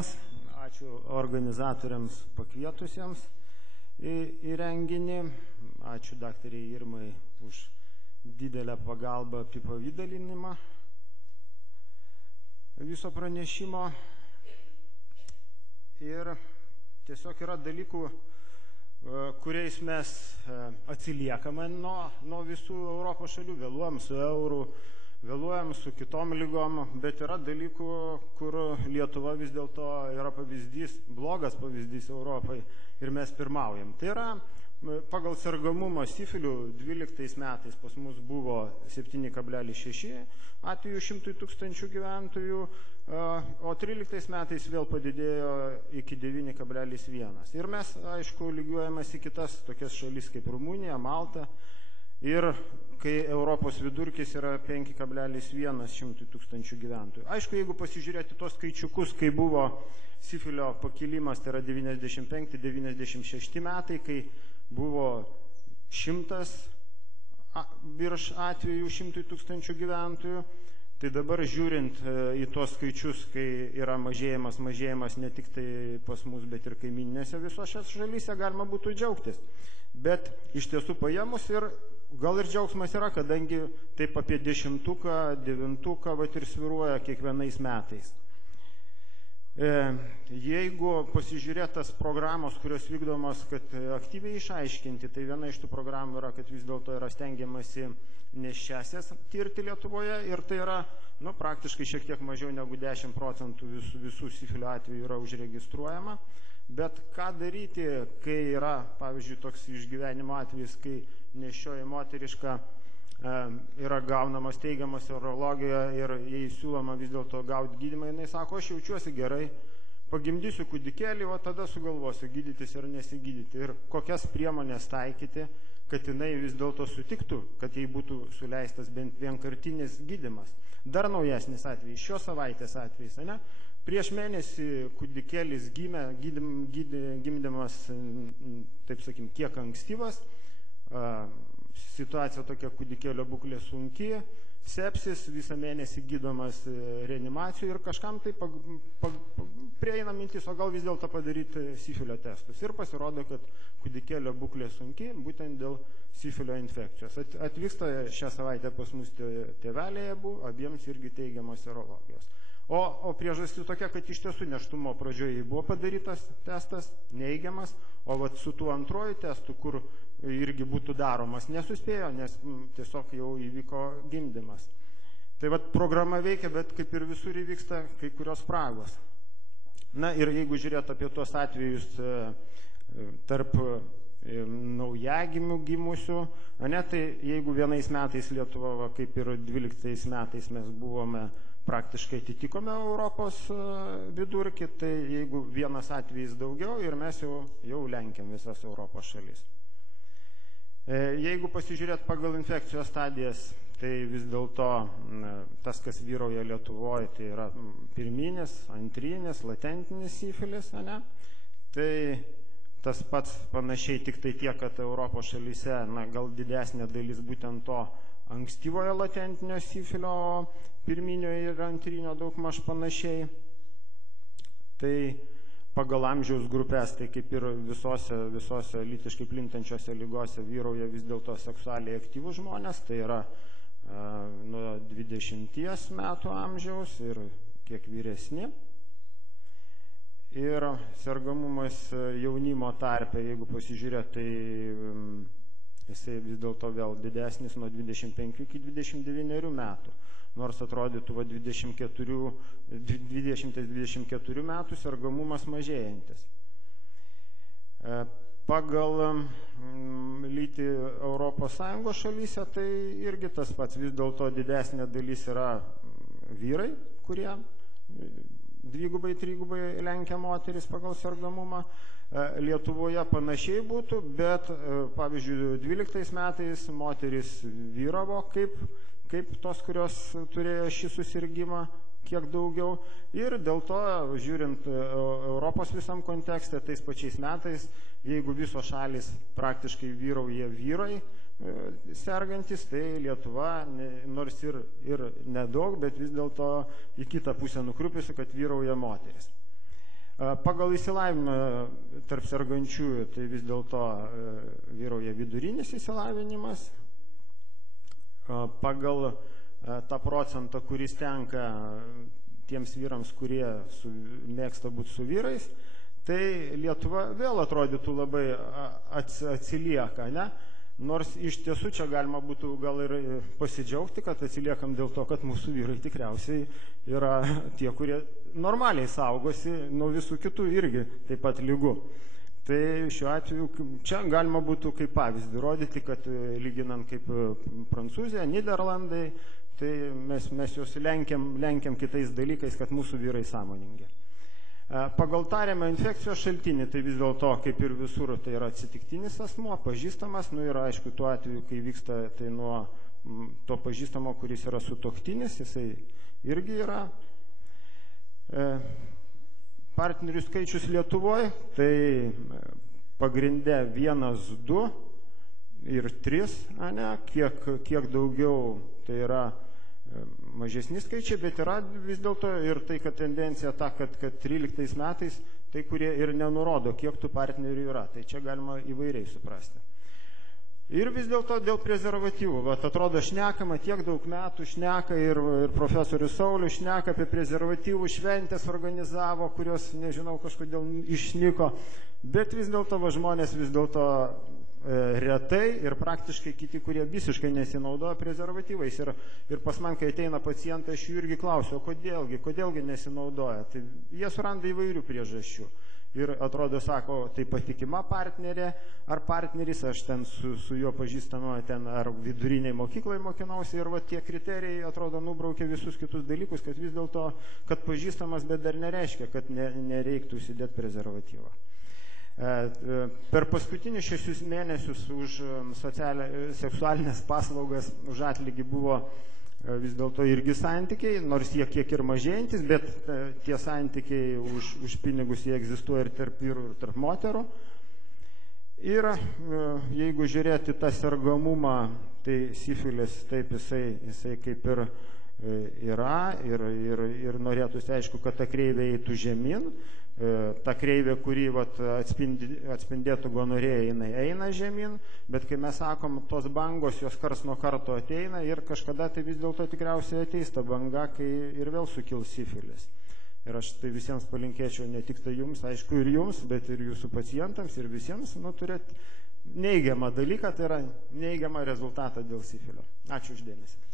visiems. Ačiū organizatoriams pakvietusiems į renginį. Ačiū daktariai Irmai už didelę pagalbą apipavydalinimą viso pranešimo. Ir tiesiog yra dalykų, kuriais mes atsiliekame nuo visų Europos šalių, vėluojam su eurų, vėluojam su kitom lygom, bet yra dalykų, kur Lietuva vis dėlto yra pavyzdys, blogas pavyzdys Europai ir mes pirmaujam. Tai yra pagal sergamumą sifiliu 12 metais pas mus buvo 7,6 atvejų 100 000 gyventojų, o 13 metais vėl padidėjo iki 9,1. Ir mes, aišku, lygiuojamės į kitas tokias šalis kaip Rumunija, Malta. Ir kai Europos vidurkis yra 5,1 100 000 gyventojų. Aišku, jeigu pasižiūrėti tos skaičiukus, kai buvo sifilio pakilimas, tai yra 95-96 metai, kai buvo 100 virš atvejų 100 000 gyventojų, tai dabar žiūrint į tuos skaičius, kai yra mažėjimas ne tik tai pas mus, bet ir kaimyninėse visos šias šalyse, galima būtų džiaugtis. Bet iš tiesų paėmus ir gal ir džiaugsmas yra, kadangi taip apie 10, 9 vat ir sviruoja kiekvienais metais. Jeigu pasižiūrėtas programos, kurios vykdomos, kad aktyviai išaiškinti, tai viena iš tų programų yra, kad vis dėlto yra stengiamasi nėščiasias tirti Lietuvoje ir tai yra praktiškai šiek tiek mažiau negu 10% visų sifilio atvejų yra užregistruojama. Bet ką daryti, kai yra, pavyzdžiui, toks išgyvenimo atvejis, kai nėščioji moteriška yra gaunamas teigiamas urologijoje ir jai siūloma vis dėlto gauti gydymą, jinai sako, aš jaučiuosi gerai, pagimdysiu kūdikėlį, o tada sugalvosiu gydytis ir nesigydyti. Ir kokias priemonės taikyti, kad jinai vis dėlto sutiktų, kad jai būtų suleistas bent vienkartinis gydymas. Dar naujesnis atvejis, šios savaitės atvejis, ne? Prieš mėnesį kūdikėlis gimė, gimdymas, taip sakim, kiek ankstyvas, situacija tokia, kūdikėlio būklė sunki, sepsis, visą mėnesį gydomas reanimacijų ir kažkam tai prieina mintis, o gal vis dėlto padaryti sifilio testus. Ir pasirodo, kad kūdikėlio būklė sunki, būtent dėl sifilio infekcijos. Atvyksta šią savaitę pas mus tėveliai abu, abiems irgi teigiamos serologijos. O priežastis tokia, kad iš tiesų nėštumo pradžioje buvo padarytas testas, neigiamas, o vat su tuo antruoju testu, kur irgi būtų daromas, nesuspėjo, nes tiesiog jau įvyko gimdymas. Tai vat programa veikia, bet kaip ir visur įvyksta kai kurios spragos. Na ir jeigu žiūrėt apie tuos atvejus tarp naujagimių gimusių, tai jeigu vienais metais Lietuva, kaip ir 12 metais mes buvome praktiškai atitikome Europos vidurkį, tai jeigu vienas atvejis daugiau ir mes jau lenkiam visas Europos šalis. Jeigu pasižiūrėt pagal infekcijos stadijas, tai vis dėlto tas, kas vyrauja Lietuvoje, tai yra pirminis, antrinis, latentinis sifilis, ne? Tai tas pats panašiai tik tai tiek, kad Europos šalyse gal didesnė dalis būtent to ankstyvojo latentinio sifilio, pirminio ir antrinio daugmaž panašiai. Tai pagal amžiaus grupės, tai kaip ir visose lytiškai plintančiose lygose vyrauja vis dėlto seksualiai aktyvūs žmonės, tai yra nuo 20 metų amžiaus ir kiek vyresni. Ir sergamumas jaunimo tarpe, jeigu pasižiūrėt, tai jisai vis dėlto vėl didesnis nuo 25 iki 29 metų. Nors atrodytų 20-24 metų sergamumas mažėjantis. Pagal lytį Europos Sąjungos šalyse tai irgi tas pats, vis dėlto didesnė dalis yra vyrai, kurie dvigubai, trigubai lenkia moteris pagal sergamumą. Lietuvoje panašiai būtų, bet pavyzdžiui 12 metais moteris vyravo kaip tos, kurios turėjo šį susirgimą, kiek daugiau. Ir dėl to, žiūrint Europos visam kontekste, tais pačiais metais, jeigu visos šalis praktiškai vyrauja vyrai sergantis, tai Lietuva, nors ir nedaug, bet vis dėlto į kitą pusę nukrypusi, kad vyrauja moteris. Pagal išsilavinimą tarp sergančiųjų tai vis dėlto vyrauja vidurinis išsilavinimas. Pagal tą procentą, kuris tenka tiems vyrams, kurie mėgsta būti su vyrais, tai Lietuva vėl atrodytų labai atsilieka, ne? Nors iš tiesų čia galima būtų gal ir pasidžiaugti, kad atsiliekam dėl to, kad mūsų vyrai tikriausiai yra tie, kurie normaliai saugosi nuo visų kitų irgi taip pat ligų. Tai šiuo atveju čia galima būtų kaip pavyzdį rodyti, kad lyginant kaip Prancūzija, Niderlandai, tai mes juos lenkiam kitais dalykais, kad mūsų vyrai sąmoningi. Pagal tariamą infekcijos šaltinį, tai vis dėlto, kaip ir visur, tai yra atsitiktinis asmuo, pažįstamas, ir aišku, tuo atveju, kai vyksta, tai nuo to pažįstamo, kuris yra sutuoktinis, jisai irgi yra. Partnerių skaičius Lietuvoje, tai pagrinde 1, 2 ir 3, ne, kiek daugiau tai yra mažesni skaičiai, bet yra vis dėlto ir tai, kad tendencija ta, kad 13 metais tai, kurie ir nenurodo, kiek tų partnerių yra. Tai čia galima įvairiai suprasti. Ir vis dėlto dėl prezervatyvų. Vat atrodo, šnekama tiek daug metų, šneka ir profesorius Saulius šneka apie prezervatyvų šventės organizavo, kurios, nežinau, kažkodėl išnyko. Bet vis dėlto žmonės vis dėlto retai ir praktiškai kiti, kurie visiškai nesinaudoja prezervatyvais. Ir pas man, kai ateina pacientai, aš jų irgi klausiu, kodėlgi nesinaudoja. Tai jie suranda įvairių priežasčių. Ir atrodo, sako, tai patikima partnerė ar partneris, aš ten su juo pažįstama ten ar viduriniai mokyklai mokinausi ir va tie kriterijai, atrodo, nubraukia visus kitus dalykus, kad vis dėlto, kad pažįstamas, bet dar nereiškia, kad nereiktų įsidėti prezervatyvą. Per paskutinius 6 mėnesius už seksualinės paslaugas už atlygį buvo vis dėlto irgi santykiai, nors jie kiek ir mažėjantis, bet tie santykiai už pinigus jie egzistuoja ir tarp vyrų, ir tarp moterų. Ir jeigu žiūrėti tą sergamumą, tai sifilis, taip jisai kaip ir yra ir norėtųsi, aišku, kad ta kreivė eitų žemyn. Ta kreivė, kuri atspindėtų gonorėją, jinai eina žemyn, bet kai mes sakom, tos bangos, jos kars nuo karto ateina ir kažkada tai vis dėlto tikriausiai ateis ta banga, kai ir vėl sukils sifilis. Ir aš tai visiems palinkėčiau, ne tik tai jums, aišku, ir jums, bet ir jūsų pacientams ir visiems, turėti neigiamą dalyką, tai yra neigiamą rezultatą dėl sifilio. Ačiū uždėmesį.